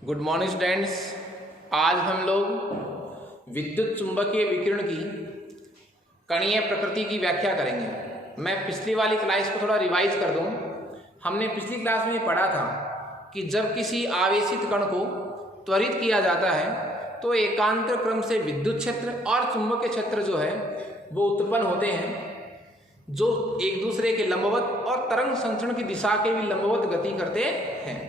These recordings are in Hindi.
Good morning students. आज हम लोग विद्युत चुंबकीय विकिरण की कणीय प्रकृति की व्याख्या करेंगे। मैं पिछली वाली क्लास को थोड़ा रिवाइज कर दूं। हमने पिछली क्लास में ये पढ़ा था कि जब किसी आवेशित कण को त्वरित किया जाता है तो एकांतर क्रम से विद्युत क्षेत्र और चुंबकीय क्षेत्र जो है वो उत्पन्न होते हैं, जो एक दूसरे के लंबवत और तरंग संचरण की दिशा के भी लंबवत गति करते हैं।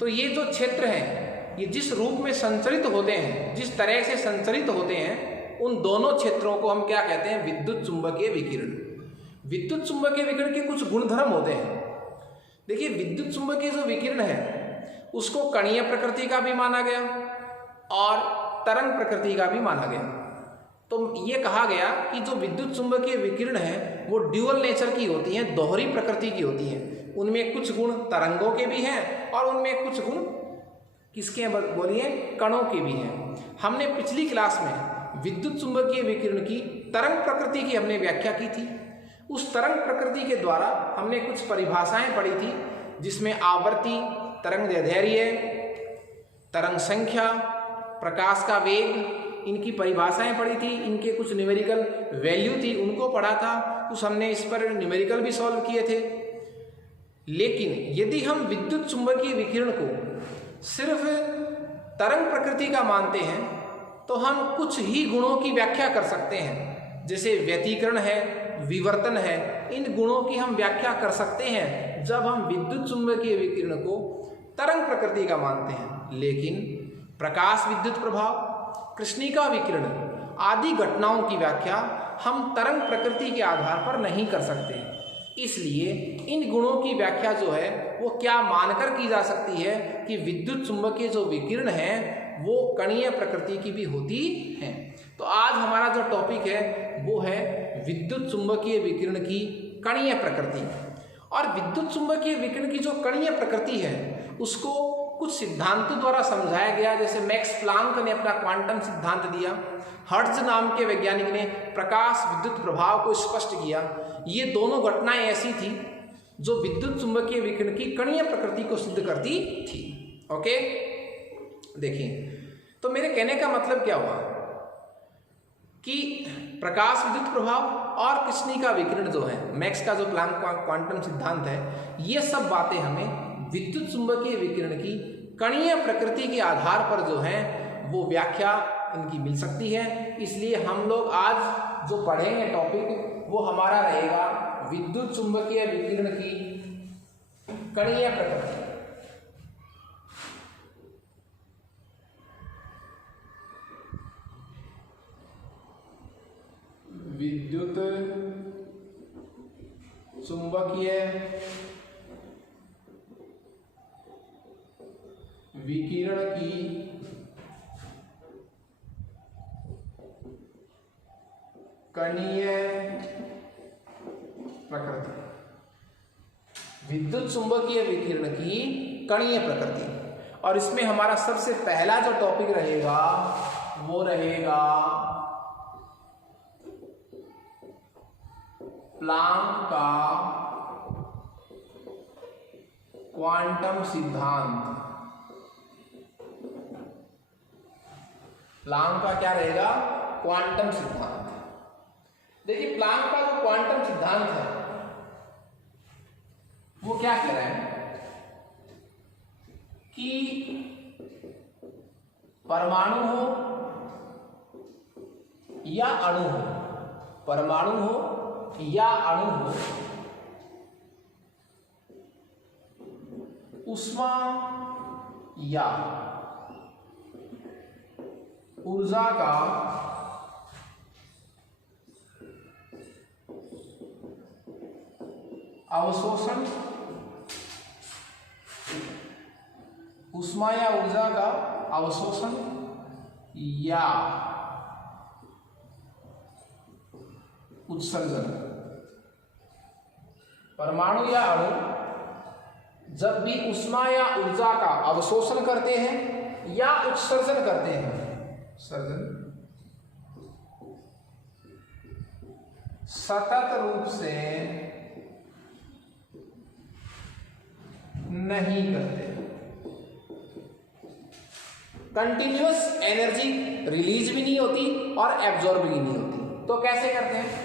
तो ये जो क्षेत्र हैं ये जिस रूप में संचरित होते हैं, जिस तरह से संचरित होते हैं, उन दोनों क्षेत्रों को हम क्या कहते हैं? विद्युत चुंबकीय विकिरण। विद्युत चुंबकीय विकिरण के कुछ गुणधर्म होते हैं। देखिए, विद्युत चुंबकीय जो विकिरण है उसको कणीय प्रकृति का भी माना गया और तरंग प्रकृति का भी माना गया। तो ये कहा गया कि जो विद्युत चुंबकीय विकिरण है वो ड्यूअल नेचर की होती हैं, दोहरी प्रकृति की होती हैं। उनमें कुछ गुण तरंगों के भी हैं और उनमें कुछ गुण किसके बोलिए? कणों के भी हैं। हमने पिछली क्लास में विद्युत चुंबकीय विकिरण की तरंग प्रकृति की हमने व्याख्या की थी। उस तरंग प्रकृति के द्वारा हमने कुछ परिभाषाएं पढ़ी थी, जिसमें आवर्ती, तरंग दैर्ध्य, तरंग संख्या, प्रकाश का वेग, इनकी परिभाषाएं पढ़ी थी। इनके कुछ न्यूमेरिकल वैल्यू थी, उनको पढ़ा था। कुछ हमने इस पर न्यूमेरिकल भी सॉल्व किए थे। लेकिन यदि हम विद्युत चुंबकीय विकिरण को सिर्फ तरंग प्रकृति का मानते हैं तो हम कुछ ही गुणों की व्याख्या कर सकते हैं, जैसे व्यतिकरण है, विवर्तन है। इन गुणों की हम व्याख्या कर सकते हैं जब हम विद्युत चुंबकीय विकिरण को तरंग प्रकृति का मानते हैं। लेकिन प्रकाश विद्युत प्रभाव, कृष्णिका विकिरण आदि घटनाओं की व्याख्या हम तरंग प्रकृति के आधार पर नहीं कर सकते। इसलिए इन गुणों की व्याख्या जो है वो क्या मानकर की जा सकती है कि विद्युत चुंबकीय जो विकिरण है वो कणीय प्रकृति की भी होती है। तो आज हमारा जो टॉपिक है वो है विद्युत चुंबकीय विकिरण की कणीय प्रकृति। और विद्युत चुंबकीय विकिरण की जो कणीय प्रकृति है उसको कुछ सिद्धांतों द्वारा समझाया गया। जैसे मैक्स प्लांक ने अपना क्वांटम सिद्धांत दिया, हर्ट्ज नाम के वैज्ञानिक ने प्रकाश विद्युत प्रभाव को स्पष्ट किया। ये दोनों घटनाएं ऐसी थी जो विद्युत चुंबकीय विकिरण की कणीय प्रकृति को सिद्ध करती थी। ओके, देखिए, तो मेरे कहने का मतलब क्या हुआ कि प्रकाश विद्युत प्रभाव और कृष्णिका विकिरण जो है, मैक्स का जो प्लांक क्वांटम सिद्धांत है, ये सब बातें हमें विद्युत चुंबकीय विकिरण की कणीय प्रकृति के आधार पर जो है वो व्याख्या इनकी मिल सकती है। इसलिए हम लोग आज जो पढ़ेंगे टॉपिक वो हमारा रहेगा विद्युत चुंबकीय विकिरण की कणीय प्रकृति। विद्युत चुंबकीय विकिरण की कणीय प्रकृति। विद्युत चुंबकीय विकिरण की कणीय प्रकृति। और इसमें हमारा सबसे पहला जो टॉपिक रहेगा वो रहेगा प्लांक का क्वांटम सिद्धांत। प्लांक का क्या रहेगा? क्वांटम सिद्धांत। देखिए, प्लांक का जो क्वांटम सिद्धांत है वो क्या कह रहा है कि परमाणु हो या अणु हो, परमाणु हो या अणु हो, ऊष्मा या ऊर्जा का अवशोषण, ऊष्मा या ऊर्जा का अवशोषण या उत्सर्जन। परमाणु या अणु जब भी ऊष्मा या ऊर्जा का अवशोषण करते हैं या उत्सर्जन करते हैं, सर्जन, सतत रूप से नहीं करते। कंटिन्यूअस एनर्जी रिलीज भी नहीं होती और एब्जॉर्ब भी नहीं होती। तो कैसे करते हैं?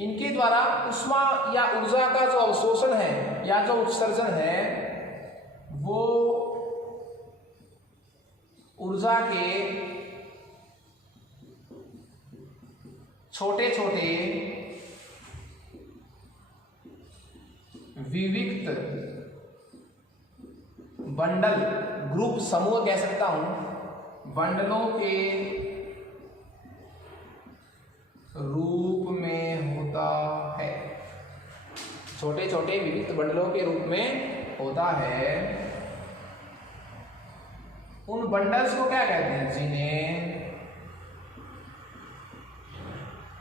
इनके द्वारा उष्मा या ऊर्जा का जो अवशोषण है या जो उत्सर्जन है वो ऊर्जा के छोटे छोटे विविक्त बंडल, ग्रुप, समूह कह सकता हूं, बंडलों के रूप में होता है। छोटे छोटे विविध बंडलों के रूप में होता है। उन बंडल्स को क्या कहते हैं? जिन्हें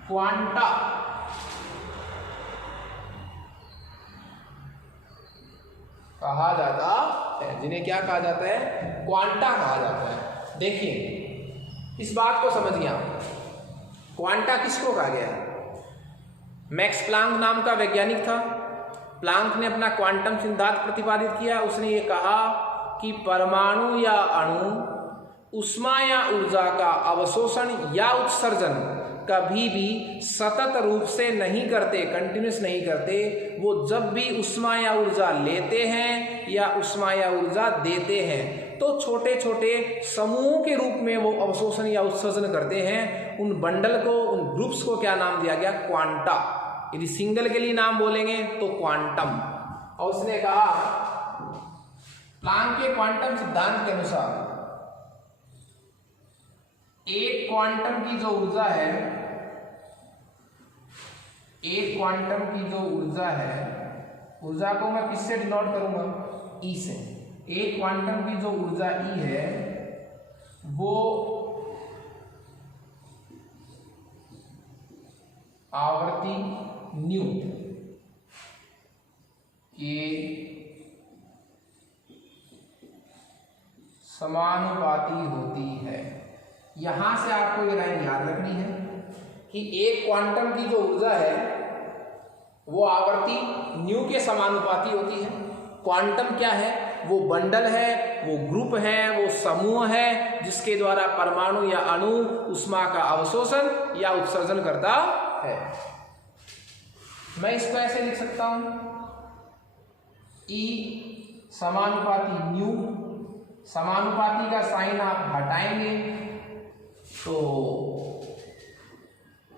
क्वांटा कहा जाता है। जिन्हें क्या कहा जाता है? क्वांटा कहा जाता है। देखिए इस बात को समझिए आप, क्वांटा किसको कहा गया? मैक्स प्लांक नाम का वैज्ञानिक था। प्लांक ने अपना क्वांटम सिद्धांत प्रतिपादित किया। उसने ये कहा कि परमाणु या अणु उष्मा या ऊर्जा का अवशोषण या उत्सर्जन कभी भी सतत रूप से नहीं करते, कंटिन्यूस नहीं करते। वो जब भी उष्मा या ऊर्जा लेते हैं या उष्मा या ऊर्जा देते हैं तो छोटे छोटे समूहों के रूप में वो अवशोषण या उत्सर्जन करते हैं। उन बंडल को, उन ग्रुप्स को क्या नाम दिया गया? क्वांटा। यदि सिंगल के लिए नाम बोलेंगे तो क्वांटम। और उसने कहा प्लांक के क्वांटम सिद्धांत के अनुसार एक क्वांटम की जो ऊर्जा है, एक क्वांटम की जो ऊर्जा है, ऊर्जा को मैं किससे डिनोट करूंगा? ई से। एक क्वांटम की जो ऊर्जा ई है वो आवर्ती न्यू के समानुपाती होती है। यहां से आपको ये लाइन याद रखनी है कि एक क्वांटम की जो ऊर्जा है वो आवर्ती न्यू के समानुपाती होती है। क्वांटम क्या है? वो बंडल है, वो ग्रुप है, वो समूह है जिसके द्वारा परमाणु या अणु उष्मा का अवशोषण या उत्सर्जन करता है। मैं इसको ऐसे लिख सकता हूं, ई समानुपाती न्यू, समानुपाती का साइन आप हटाएंगे तो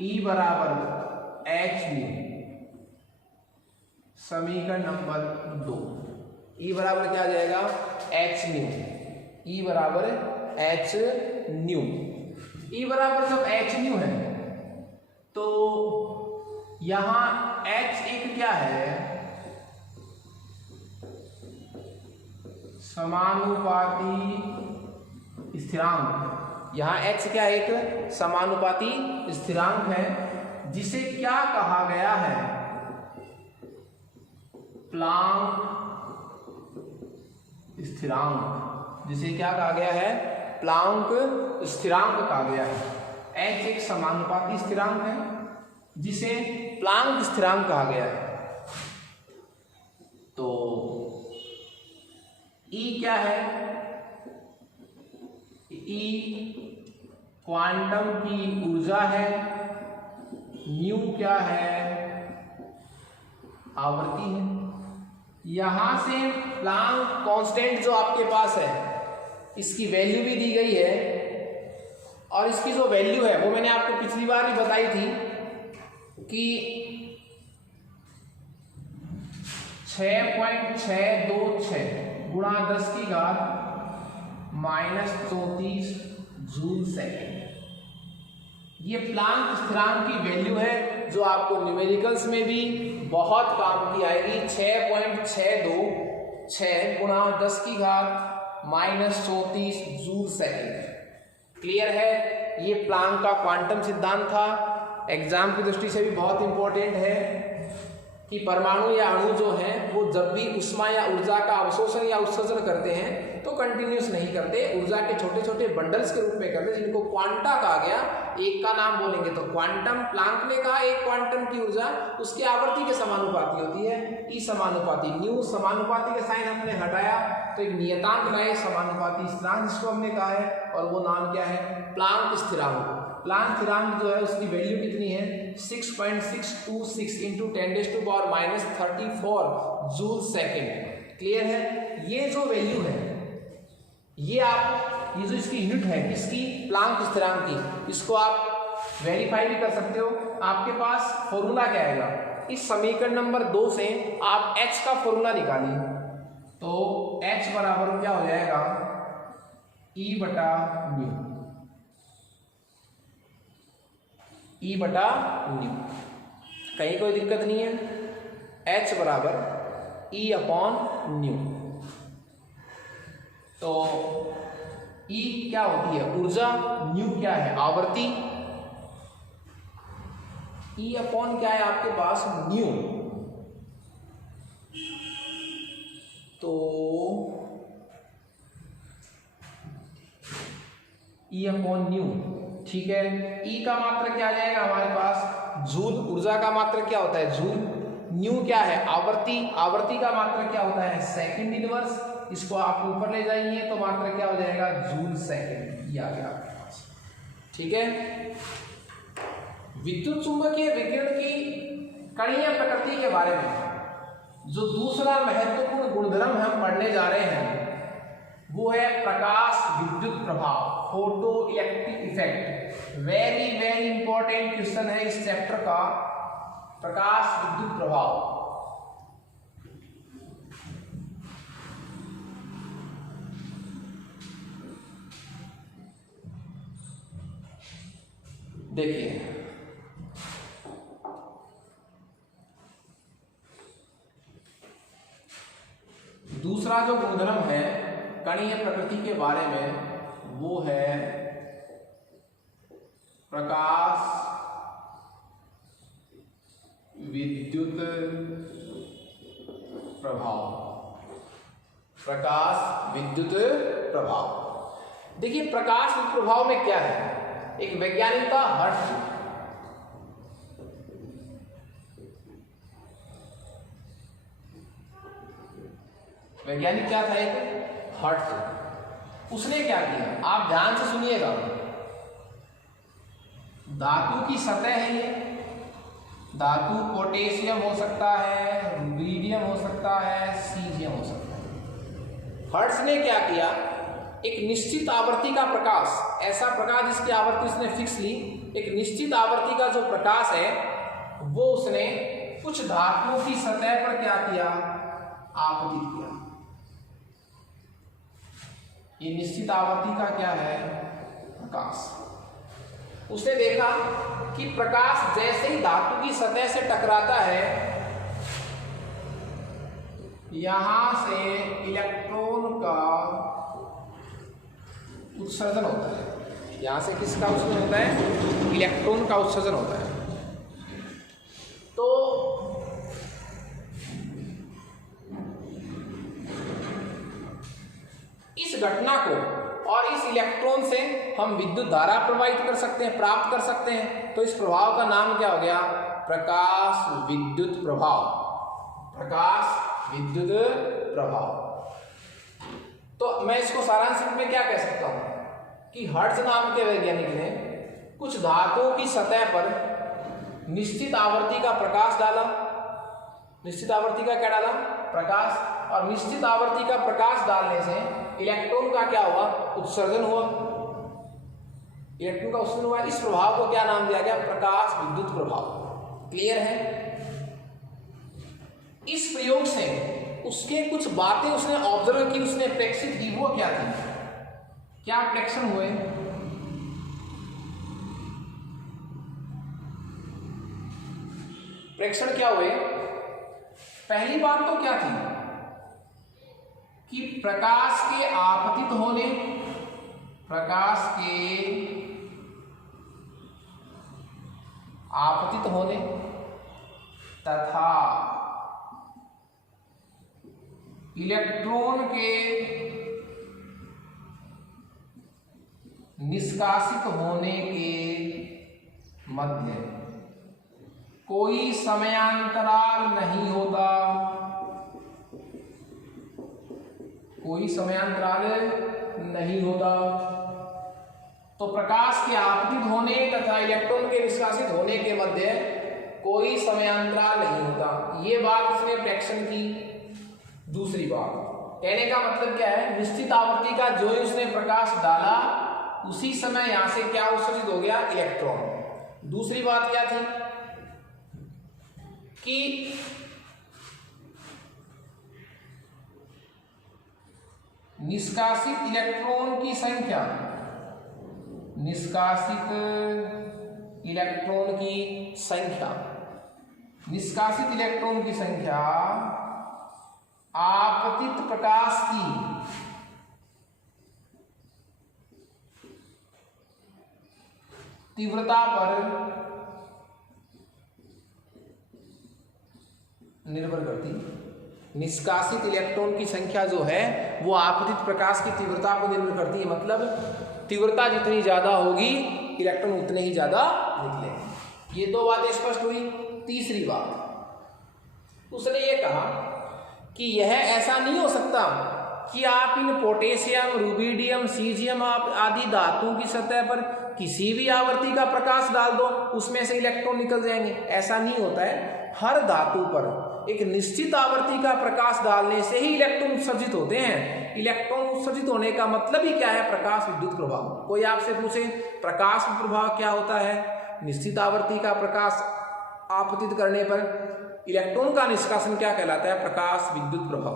ई बराबर एच न्यू। समीकरण नंबर 2, ई बराबर क्या आ जाएगा? H new. ई बराबर एच न्यू। ई बराबर जब एच न्यू है तो यहां एच एक क्या है? समानुपाती स्थिरांक। यहां x क्या है? एक समानुपाती स्थिरांक है जिसे क्या कहा गया है? प्लांक स्थिरांक। जिसे क्या कहा गया है? प्लांक स्थिरांक कहा गया है। h एक समानुपाती स्थिरांक है जिसे प्लांक स्थिरांक कहा गया है। तो E क्या है? E क्वांटम की ऊर्जा है। न्यू क्या है? आवृत्ति है। यहां से प्लांक कांस्टेंट जो आपके पास है इसकी वैल्यू भी दी गई है और इसकी जो वैल्यू है वो मैंने आपको पिछली बार भी बताई थी कि 6.626 गुणा 10 की घात -34 जूल सेकेंड। ये प्लांक स्थिरांक की वैल्यू है जो आपको न्यूमेरिकल्स में भी बहुत काम की आएगी। 6.626 गुणा 10 की घात -34 जूल सेकेंड। क्लियर है? ये प्लांक का क्वांटम सिद्धांत था। एग्जाम की दृष्टि से भी बहुत इंपॉर्टेंट है। कि परमाणु या अणु जो हैं वो जब भी ऊष्मा या ऊर्जा का अवशोषण या उत्सर्जन करते हैं तो कंटिन्यूस नहीं करते, ऊर्जा के छोटे छोटे बंडल्स के रूप में करते, जिनको क्वांटा कहा गया। एक का नाम बोलेंगे तो क्वांटम, प्लांक ने कहा एक क्वांटम की ऊर्जा उसकी आवर्ती के समानुपाती होती है, ई समानुपाती। न्यू समानुपाती का साइन हमने हटाया तो एक नियतांक रहे समानुपाती स्थिरांक जिसको हमने कहा है, और वो नाम क्या है, प्लांक स्थिरांक। प्लांक स्थिरांक जो है उसकी वैल्यू कितनी है, 6.626 इंटू 10⁻34 जूल सेकेंड। क्लियर है? ये जो वैल्यू है ये जो इसकी यूनिट है इसकी प्लांक स्थिरांक की, इसको आप वेरीफाई भी कर सकते हो। आपके पास फॉर्मूला क्या आएगा, इस समीकरण नंबर 2 से आप h का फॉर्मूला निकालिए तो h बराबर क्या हो जाएगा, E बटा न्यू, E बटा न्यू। कहीं कोई दिक्कत नहीं है, h बराबर E अपॉन न्यू। तो E क्या होती है, ऊर्जा, न्यू क्या है, आवर्ती, E अपॉन क्या है आपके पास, न्यू। तो E अपॉन न्यू, ठीक है। E का मात्रक क्या आ जाएगा हमारे पास, जूल। ऊर्जा का मात्रक क्या होता है, जूल। न्यू क्या है, आवर्ती, आवर्ती का मात्रक क्या होता है, सेकंड इनवर्स। इसको आप ऊपर ले जाएंगे तो मात्रक क्या हो जाएगा, जूल सेकंड। ये आ गया आपके पास, ठीक है। विद्युत चुंबकीय विकिरण की कणीय प्रकृति के बारे में जो दूसरा महत्वपूर्ण गुणधर्म हम पढ़ने जा रहे हैं वो है प्रकाश विद्युत प्रभाव, photo electric effect. Very very important question है इस चैप्टर का, प्रकाश विद्युत प्रभाव। देखिए दूसरा जो गुणधर्म है कणीय प्रकृति के बारे में वो है प्रकाश विद्युत प्रभाव। प्रकाश विद्युत प्रभाव। देखिए प्रकाश विद्युत प्रभाव में क्या है, एक वैज्ञानिक था हर्ट्ज। वैज्ञानिक क्या था, एक हर्ट्ज। उसने क्या किया, आप ध्यान से सुनिएगा। धातु की सतह है ये, धातु पोटेशियम हो सकता है, रुबीडियम हो सकता है, सीजियम हो सकता है। हर्ट्ज ने क्या किया, एक निश्चित आवृत्ति का प्रकाश, ऐसा प्रकाश जिसकी आवृत्ति उसने फिक्स ली, एक निश्चित आवृत्ति का जो प्रकाश है वो उसने कुछ धातुओं की सतह पर क्या किया, आपतित किया। ये निश्चित आवृत्ति का क्या है, प्रकाश। उसने देखा कि प्रकाश जैसे ही धातु की सतह से टकराता है यहां से इलेक्ट्रॉन का उत्सर्जन होता है। यहां से किसका उत्सर्जन होता है, इलेक्ट्रॉन का उत्सर्जन होता है। तो इस घटना को और इस इलेक्ट्रॉन से हम विद्युत धारा प्रवाहित कर सकते हैं, प्राप्त कर सकते हैं। तो इस प्रभाव का नाम क्या हो गया, प्रकाश विद्युत प्रभाव। प्रकाश विद्युत प्रभाव। तो मैं इसको सारांश रूप में क्या कह सकता हूं कि हर्ट्ज नाम के वैज्ञानिक ने कुछ धातुओं की सतह पर निश्चित आवृत्ति का प्रकाश डाला। निश्चित आवृत्ति का क्या डाला, प्रकाश। और निश्चित आवृत्ति का प्रकाश डालने से इलेक्ट्रॉन का क्या हुआ, उत्सर्जन हुआ। इलेक्ट्रॉन का उत्सर्जन हुआ। इस प्रभाव को क्या नाम दिया गया, प्रकाश विद्युत प्रभाव। क्लियर है। इस प्रयोग से उसके कुछ बातें उसने ऑब्जर्व की, उसने प्रेक्षित की। वो क्या थी, क्या प्रेक्षण हुए, प्रेक्षण क्या हुए। पहली बात तो क्या थी कि प्रकाश के आपतित होने, प्रकाश के आपतित होने तथा इलेक्ट्रॉन के निष्कासित होने के मध्य कोई समयांतराल नहीं होता, कोई समयांतराल नहीं होता। तो प्रकाश के आपतित होने तथा इलेक्ट्रॉन के निष्कासित होने के मध्य कोई समयांतराल नहीं होता। ये बात उसने फ्रैक्शन की। दूसरी बात कहने का मतलब क्या है, निश्चित आवृत्ति का जो ही उसने प्रकाश डाला उसी समय यहां से क्या उत्सर्जित हो गया, इलेक्ट्रॉन। दूसरी बात क्या थी कि निष्कासित इलेक्ट्रॉन की संख्या, निष्कासित इलेक्ट्रॉन की संख्या, निष्कासित इलेक्ट्रॉन की संख्या आपतित प्रकाश की तीव्रता पर निर्भर करती। निष्कासित इलेक्ट्रॉन की संख्या जो है वो आपतित प्रकाश की तीव्रता पर निर्भर करती है। मतलब तीव्रता जितनी ज्यादा होगी इलेक्ट्रॉन उतने ही ज्यादा निकलेंगे। ये दो बातें स्पष्ट हुई। तीसरी बात उसने ये कहा कि यह ऐसा नहीं हो सकता कि आप इन पोटेशियम, रुबिडियम, सीजियम आदि धातुओं की सतह पर किसी भी आवृत्ति का प्रकाश डाल दो उसमें से इलेक्ट्रॉन निकल जाएंगे। ऐसा नहीं होता है। हर धातु पर एक निश्चित आवृत्ति का प्रकाश डालने से ही इलेक्ट्रॉन उत्सर्जित होते हैं। इलेक्ट्रॉन उत्सर्जित होने का मतलब ही क्या है, प्रकाश विद्युत प्रभाव। कोई आपसे पूछे प्रकाश प्रभाव क्या होता है, निश्चित आवृत्ति का प्रकाश आपतित करने पर इलेक्ट्रॉन का निष्कासन क्या कहलाता है, प्रकाश विद्युत प्रभाव।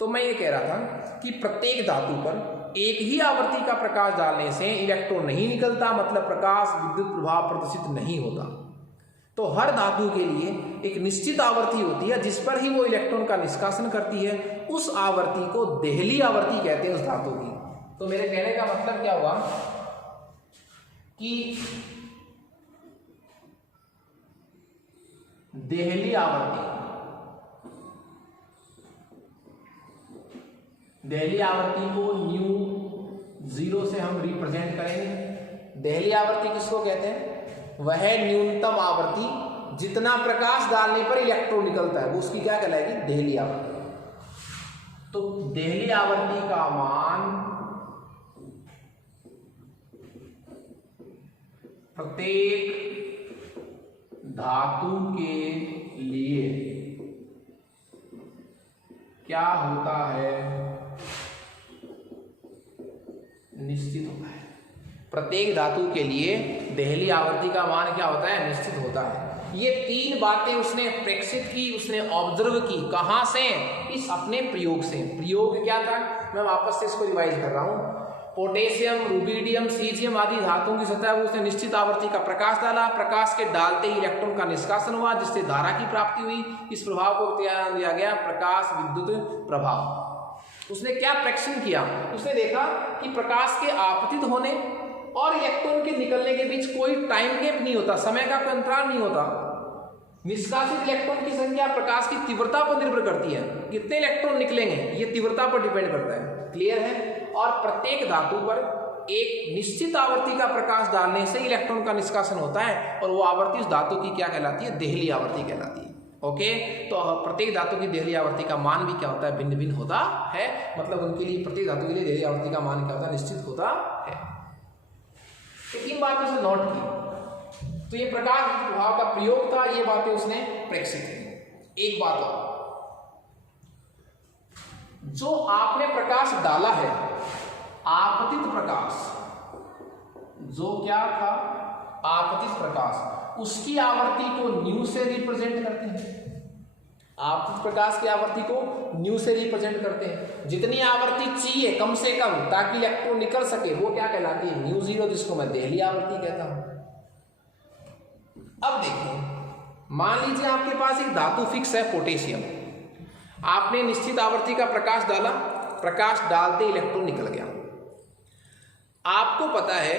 तो मैं ये कह रहा था कि प्रत्येक धातु पर एक ही आवृत्ति का प्रकाश डालने से इलेक्ट्रॉन नहीं निकलता, मतलब प्रकाश विद्युत प्रभाव प्रदर्शित नहीं होता। तो हर धातु के लिए एक निश्चित आवृत्ति होती है जिस पर ही वो इलेक्ट्रॉन का निष्कासन करती है। उस आवृत्ति को देहली आवृत्ति कहते हैं उस धातु की। तो मेरे कहने का मतलब क्या हुआ कि देहली आवृत्ति, देहली आवृत्ति को ν0 से हम रिप्रेजेंट करेंगे। देहली आवृत्ति किसको कहते हैं, वह न्यूनतम आवृत्ति जितना प्रकाश डालने पर इलेक्ट्रॉन निकलता है वो उसकी क्या कहलाएगी, देहली आवृत्ति। तो देहली आवृत्ति का मान प्रत्येक धातु के लिए क्या होता है, निश्चित होता है। प्रत्येक धातु के लिए देहली आवृत्ति का मान क्या होता है, निश्चित होता है। ये तीन बातें उसने प्रेक्षित की, उसने ऑब्जर्व की। कहां से, इस अपने प्रयोग से। प्रयोग क्या था, मैं वापस से इसको रिवाइज कर रहा हूं। पोटेशियम, रुबिडियम, सीजियम आदि धातुओं की सतह पर उसने निश्चित आवृत्ति का प्रकाश डाला। प्रकाश के डालते ही इलेक्ट्रॉन का निष्कासन हुआ जिससे धारा की प्राप्ति हुई। इस प्रभाव को दिया गया प्रकाश विद्युत प्रभाव। उसने क्या प्रेक्षण किया, उसने देखा कि प्रकाश के आपतित होने और इलेक्ट्रॉन के निकलने के बीच कोई टाइम गैप नहीं होता, समय का कोई अंतराल नहीं होता। निष्कासित इलेक्ट्रॉन की संख्या प्रकाश की तीव्रता पर निर्भर करती है। कितने इलेक्ट्रॉन निकलेंगे ये तीव्रता पर डिपेंड करता है। क्लियर है। और प्रत्येक धातु पर एक निश्चित आवृत्ति का प्रकाश डालने से इलेक्ट्रॉन का निष्कासन होता है और वो आवृत्ति उस धातु की क्या कहलाती है, देहली आवृत्ति कहलाती है। ओके, तो प्रत्येक धातु की देहली आवृत्ति का मान भी क्या होता है, भिन्न भिन्न होता है। मतलब उनके लिए, प्रत्येक धातु के लिए देहली आवृत्ति का मान क्या होता है, निश्चित होता है। तीन बातें उसने नोट की। तो ये प्रकाश प्रभाव का प्रयोग था, ये बातें उसने प्रेक्षित की। एक बात और, जो आपने प्रकाश डाला है, आपतित प्रकाश, जो क्या था, आपतित प्रकाश, उसकी आवृत्ति को न्यू से रिप्रेजेंट करते हैं। आपतित प्रकाश की आवृत्ति को न्यू से रिप्रेजेंट करते हैं। जितनी आवृत्ति चाहिए कम से कम ताकि इलेक्ट्रॉन निकल सके वो क्या कहलाती है, ν0, जिसको मैं देहली आवृत्ति कहता हूं। अब देखिए, मान लीजिए आपके पास एक धातु फिक्स है पोटेशियम। आपने निश्चित आवृत्ति का प्रकाश डाला, प्रकाश डालते इलेक्ट्रॉन निकल गया। आपको पता है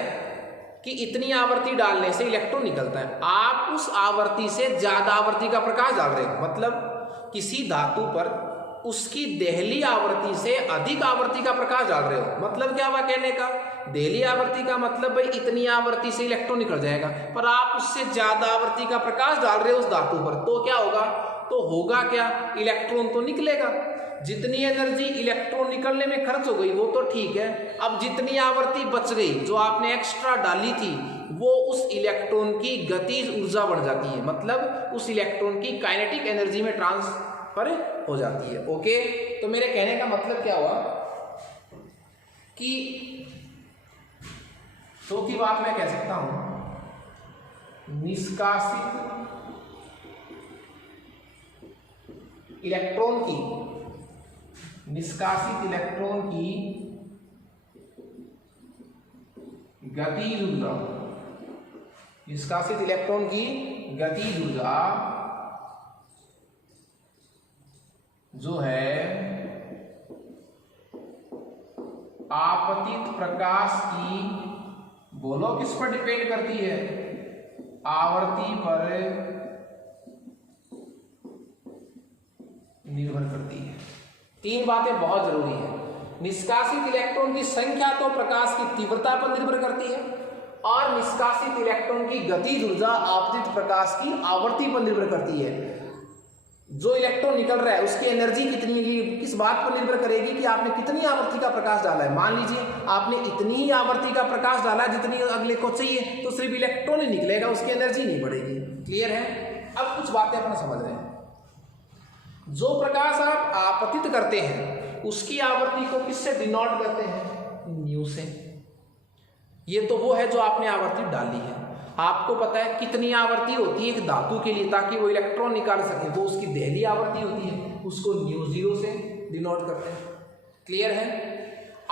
कि इतनी आवृत्ति डालने से इलेक्ट्रॉन निकलता है। आप उस आवृत्ति से ज्यादा आवृत्ति का प्रकाश डाल रहे हो, मतलब किसी धातु पर उसकी देहली आवृत्ति से अधिक आवृत्ति का प्रकाश डाल रहे हो। मतलब क्या हुआ कहने का, देहली आवृत्ति का मतलब भाई इतनी आवृत्ति से इलेक्ट्रॉन निकल जाएगा, पर आप उससे ज्यादा आवृत्ति का प्रकाश डाल रहे हो उस धातु पर, तो क्या होगा, तो होगा क्या, इलेक्ट्रॉन तो निकलेगा। जितनी एनर्जी इलेक्ट्रॉन निकलने में खर्च हो गई वो तो ठीक है, अब जितनी आवृत्ति बच गई जो आपने एक्स्ट्रा डाली थी वो उस इलेक्ट्रॉन की गतिज ऊर्जा बढ़ जाती है, मतलब उस इलेक्ट्रॉन की काइनेटिक एनर्जी में ट्रांसफर हो जाती है। ओके, तो मेरे कहने का मतलब क्या हुआ कि चौथी बात मैं कह सकता हूं, निष्कासित इलेक्ट्रॉन की गतिज ऊर्जा, निष्कासित इलेक्ट्रॉन की गतिज ऊर्जा जो है आपतित प्रकाश की, बोलो किस पर डिपेंड करती है, आवर्ती पर निर्भर करती है। तीन बातें बहुत जरूरी है, निष्कासित इलेक्ट्रॉन की संख्या तो प्रकाश की तीव्रता पर निर्भर करती है, और निष्कासित इलेक्ट्रॉन की गतिज ऊर्जा आपतित प्रकाश की आवर्ती पर निर्भर करती है। जो इलेक्ट्रॉन निकल रहा है उसकी एनर्जी कितनी, किस बात पर निर्भर करेगी कि आपने कितनी आवृत्ति का प्रकाश डाला है। मान लीजिए आपने इतनी ही आवृत्ति का प्रकाश डाला है जितनी अगले को चाहिए, तो सिर्फ इलेक्ट्रॉन ही निकलेगा, उसकी एनर्जी नहीं बढ़ेगी। क्लियर है? अब कुछ बातें अपन समझ रहे हैं। जो प्रकाश आप आपतित करते हैं उसकी आवृत्ति को किससे डिनोट करते हैं, न्यू से। ये तो वो है जो आपने आवृत्ति डाली है। आपको पता है कितनी आवृत्ति होती है एक धातु के लिए ताकि वो इलेक्ट्रॉन निकाल सके, वो उसकी देहली आवृत्ति होती है, उसको ν0 से डिनोट करते हैं। क्लियर है?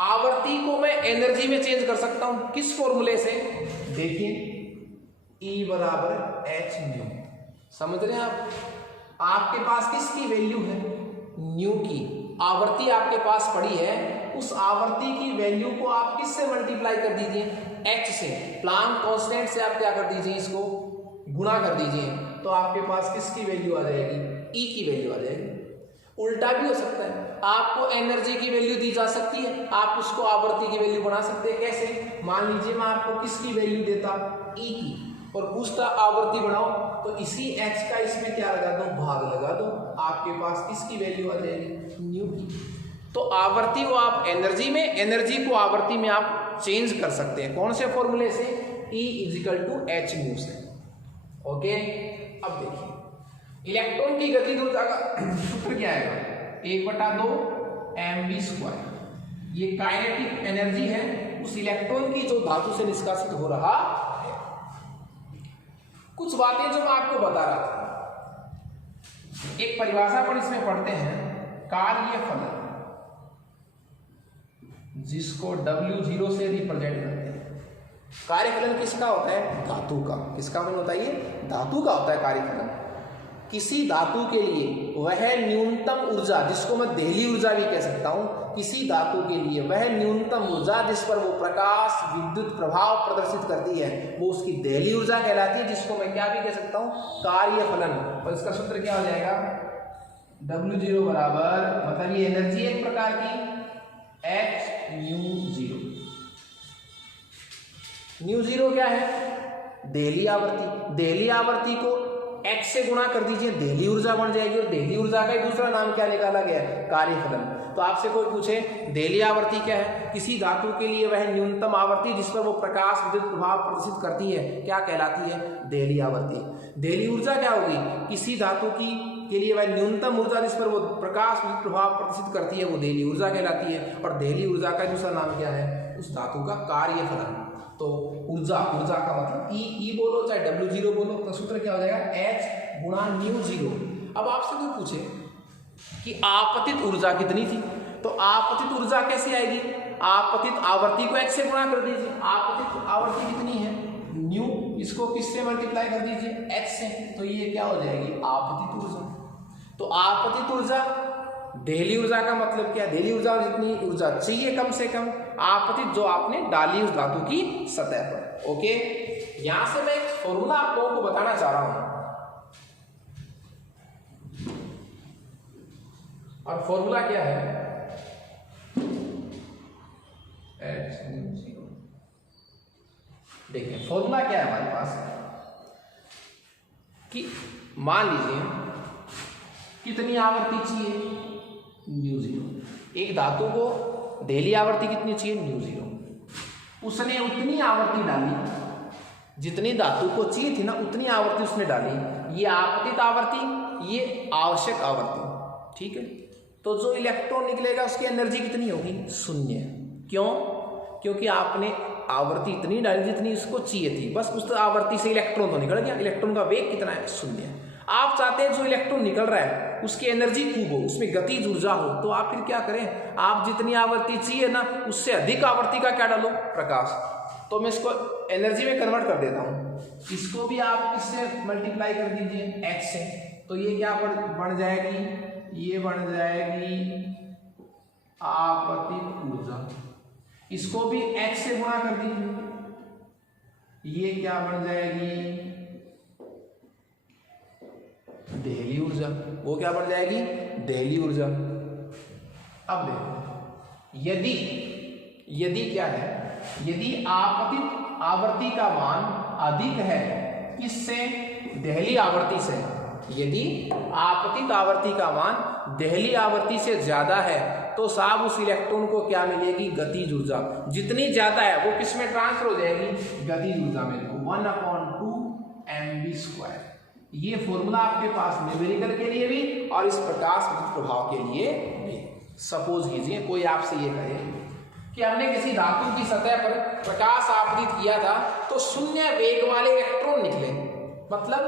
आवृत्ति को मैं एनर्जी में चेंज कर सकता हूं, किस फॉर्मूले से, देखिए E बराबर hν। समझ रहे हैं आप? आपके पास किसकी वैल्यू है, न्यू की आवृत्ति आपके पास पड़ी है, उस आवृत्ति की वैल्यू को आप किससे मल्टीप्लाई कर दीजिए, h से, प्लांक कांस्टेंट से आप क्या कर दीजिए, इसको गुणा कर दीजिए, तो आपके पास किसकी वैल्यू आ जाएगी, E की वैल्यू आ जाएगी। उल्टा भी हो सकता है, आपको एनर्जी की वैल्यू दी जा सकती है, आप उसको आवृत्ति की वैल्यू बना सकते हैं। कैसे? मान लीजिए मैं आपको किसकी वैल्यू देता, E की, और पूछता आवृत्ति बढ़ाओ, तो इसी h का इसमें क्या लगा दो, भाग लगा दो, आपके पास किसकी वैल्यू आ जाएगी, न्यू की। तो आवर्ती को आप एनर्जी में, एनर्जी को आवर्ती में आप चेंज कर सकते हैं। कौन से फॉर्मूले से, E = hν से। ओके, अब देखिए इलेक्ट्रॉन की गतिज ऊर्जा का सूत्र क्या आएगा, 1/2 mv²। ये काइनेटिक एनर्जी है उस इलेक्ट्रॉन की जो धातु से निष्कासित हो रहा है। कुछ बातें जो मैं आपको बता रहा था, एक परिभाषा पर इसमें पढ़ते हैं, कार्यफलन, जिसको W0 से रिप्रेजेंट करते हैं। कार्यफलन किसका होता है, धातु का। किसका फलन होता है, ये धातु का होता है कार्यफलन। किसी धातु के लिए वह न्यूनतम ऊर्जा, जिसको मैं देहली ऊर्जा भी कह सकता हूं, किसी धातु के लिए वह न्यूनतम ऊर्जा जिस पर वो प्रकाश विद्युत प्रभाव प्रदर्शित करती है, वो उसकी देहली ऊर्जा कहलाती है, जिसको मैं क्या भी कह सकता हूं, कार्यफलन। और इसका सूत्र क्या हो जाएगा, W0 बराबर, मतलब ये एनर्जी एक प्रकार की, hν0। ν0 क्या है, देहली आवर्ती। देहली आवर्ती को h से गुणा कर दीजिए, देहली ऊर्जा बन जाएगी, और देहली ऊर्जा का ही दूसरा नाम क्या निकाला गया है, कार्यफलन। तो आपसे कोई पूछे देहली आवर्ती क्या है, किसी धातु के लिए वह न्यूनतम आवर्ती जिस पर वो प्रकाश विद्युत प्रभाव प्रदर्शित करती है, क्या कहलाती है, देहली आवर्ती। देहली ऊर्जा क्या होगी, किसी धातु की के लिए वह न्यूनतम ऊर्जा जिस पर वो प्रकाश विद्युत प्रभाव प्रदर्शित करती है, वो देहली ऊर्जा कहलाती है। और देहली ऊर्जा का दूसरा नाम क्या है, उस धातु का कार्यफलन। तो ऊर्जा, ऊर्जा का मतलब E बोलो चाहे W0 बोलो, तो सूत्र क्या हो जाएगा, h गुणा ν0। अब आपसे कोई पूछे कि आपतित ऊर्जा कितनी थी, तो आपतित ऊर्जा कैसे आएगी, आपतित आवर्ती को h से गुणा कर दीजिए, आपतित आवर्ती कितनी है, न्यू, इसको किससे मल्टीप्लाई कर दीजिए, h से, तो ये क्या हो जाएगी, आपतित ऊर्जा। तो आपतित ऊर्जा, देहली ऊर्जा का मतलब क्या, देहली ऊर्जा जितनी ऊर्जा चाहिए कम से कम, आपतित जो आपने डाली उस धातु की सतह पर। ओके, यहां से मैं एक फॉर्मूला आप लोगों को बताना चाह रहा हूं। और फॉर्मूला क्या है, h0। देखिए फॉर्मूला क्या है हमारे पास कि मान लीजिए कितनी आवर्ती चाहिए, µ0। एक धातु को दहली आवर्ती कितनी चाहिए, µ0। उसने उतनी आवर्ती डाली जितनी धातु को चाहिए थी ना, उतनी आवर्ती उसने डाली। ये आपतित आवर्ती, ये आवश्यक आवर्ती, ठीक है। तो जो इलेक्ट्रॉन निकलेगा उसकी एनर्जी कितनी होगी, 0। क्यों? क्योंकि आपने आवर्ती इतनी डाली जितनी उसको चाहिए थी, बस उस आवर्ती से इलेक्ट्रॉन तो निकल गया। इलेक्ट्रॉन का वेग कितना है, 0। आप चाहते हैं जो इलेक्ट्रॉन निकल रहा है उसकी एनर्जी खूब हो, उसमें गतिज ऊर्जा हो, तो आप फिर क्या करें, आप जितनी आवर्ती चाहिए ना उससे अधिक आवर्ती का क्या डालो, प्रकाश। तो मैं इसको एनर्जी में कन्वर्ट कर देता हूँ, इसको भी आप इससे मल्टीप्लाई कर दीजिए h से, तो ये क्या बन जाएगी, ये बन जाएगी आपतित ऊर्जा। इसको भी h से गुणा कर दीजिए, ये क्या बन जाएगी, दहली ऊर्जा। वो क्या बन जाएगी, दहली ऊर्जा। अब देखो यदि क्या है, यदि आपतित आवर्ती का मान अधिक है किससे, दहली आवर्ती से, यदि आपतित आवर्ती का मान दहली आवर्ती से ज्यादा है तो साहब उस इलेक्ट्रॉन को क्या मिलेगी, गतिज ऊर्जा। जितनी ज्यादा है वो किस में ट्रांसफर हो जाएगी, गतिज ऊर्जा में। 1/2 mv²। ये फॉर्मूला आपके पास न्यूमेरिकल के लिए भी और इस प्रकाश विद्युत प्रभाव के लिए भी। सपोज कीजिए कोई आपसे ये कहे कि हमने किसी धातु की सतह पर प्रकाश आपतित किया था तो 0 वेग वाले इलेक्ट्रॉन निकले, मतलब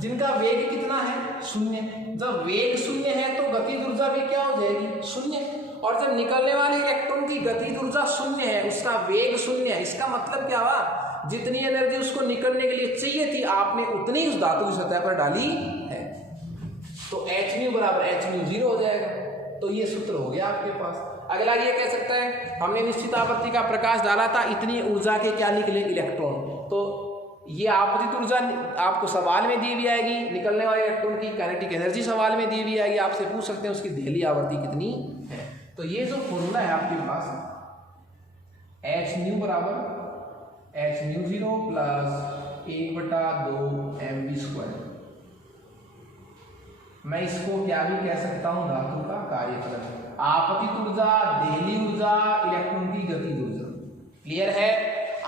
जिनका वेग कितना है, 0। जब वेग 0 है तो गतिज ऊर्जा भी क्या हो जाएगी, 0। और जब निकलने वाले इलेक्ट्रॉन की गतिज ऊर्जा 0 है, उसका वेग 0 है, इसका मतलब क्या हुआ, जितनी एनर्जी उसको निकलने के लिए चाहिए थी आपने उतनी उस धातु की सतह पर डाली है। तो hν बराबर hν0 हो जाएगा। तो ये सूत्र हो गया आपके पास। अगला ये कह सकता है हमने निश्चित आवर्ती का प्रकाश डाला था, इतनी ऊर्जा के क्या निकले, इलेक्ट्रॉन। तो ये आपतित ऊर्जा आपको सवाल में दी हुई आएगी, निकलने वाले इलेक्ट्रॉन की काइनेटिक एनर्जी सवाल में दी हुई आएगी, आपसे पूछ सकते हैं उसकी दहली आवर्ती कितनी है। तो ये जो फॉर्मूला है आपके पास, hν बराबर hν0 प्लस 1/2 mv²। मैं इसको क्या भी कह सकता हूं, धातु का कार्यफल, आपतित ऊर्जा, दहली ऊर्जा, इलेक्ट्रॉन की गतिज ऊर्जा। क्लियर है?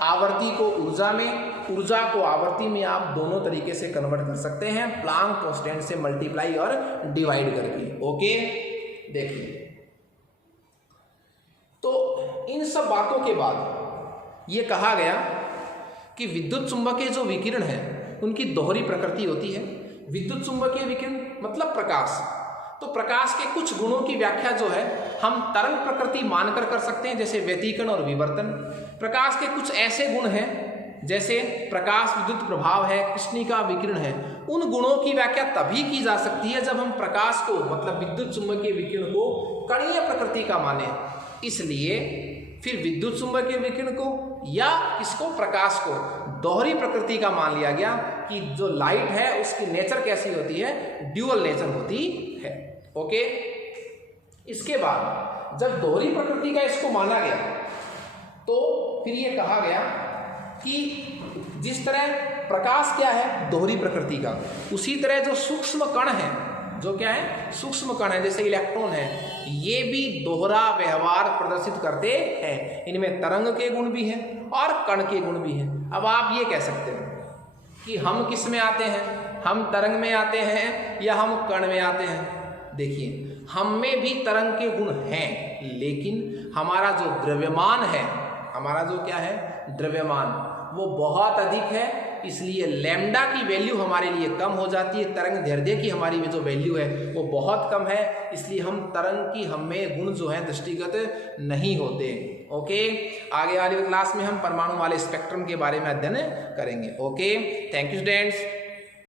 आवर्ती को ऊर्जा में, ऊर्जा को आवर्ती में आप दोनों तरीके से कन्वर्ट कर सकते हैं, प्लांक कांस्टेंट से मल्टीप्लाई और डिवाइड करके। ओके, देखिए तो इन सब बातों के बाद ये कहा गया कि विद्युत चुंबकीय जो विकिरण है उनकी दोहरी प्रकृति होती है। विद्युत चुंबकीय विकिरण मतलब प्रकाश। तो प्रकाश के कुछ गुणों की व्याख्या जो है हम तरंग प्रकृति मानकर कर सकते हैं, जैसे व्यतिकरण और विवर्तन। प्रकाश के कुछ ऐसे गुण हैं जैसे प्रकाश विद्युत प्रभाव है, कृष्णिका विकिरण है। उन गुणों की व्याख्या तभी की जा सकती है जब हम प्रकाश को मतलब विद्युत चुंबकीय विकिरण को कणीय प्रकृति का माने। इसलिए फिर विद्युत चुंबकीय विकिरण को या इसको प्रकाश को दोहरी प्रकृति का मान लिया गया कि जो लाइट है उसकी नेचर कैसी होती है, ड्यूअल नेचर होती है। ओके, इसके बाद जब दोहरी प्रकृति का इसको माना गया तो फिर ये कहा गया कि जिस तरह प्रकाश क्या है दोहरी प्रकृति का, उसी तरह जो सूक्ष्म कण है, जो क्या है सूक्ष्म कण है जैसे इलेक्ट्रॉन है, ये भी दोहरा व्यवहार प्रदर्शित करते हैं। इनमें तरंग के गुण भी हैं और कण के गुण भी हैं। अब आप ये कह सकते हैं कि हम किस में आते हैं, हम तरंग में आते हैं या हम कण में आते हैं। देखिए हम में भी तरंग के गुण हैं, लेकिन हमारा जो द्रव्यमान है, हमारा जो क्या है द्रव्यमान, वो बहुत अधिक है, इसलिए लैम्डा की वैल्यू हमारे लिए कम हो जाती है। तरंग दैर्ध्य की हमारी जो वैल्यू है वो बहुत कम है, इसलिए हम तरंग की हमें गुण जो है दृष्टिगत नहीं होते। ओके, आगे वाली क्लास में हम परमाणु वाले स्पेक्ट्रम के बारे में अध्ययन करेंगे। Okay, thank you students.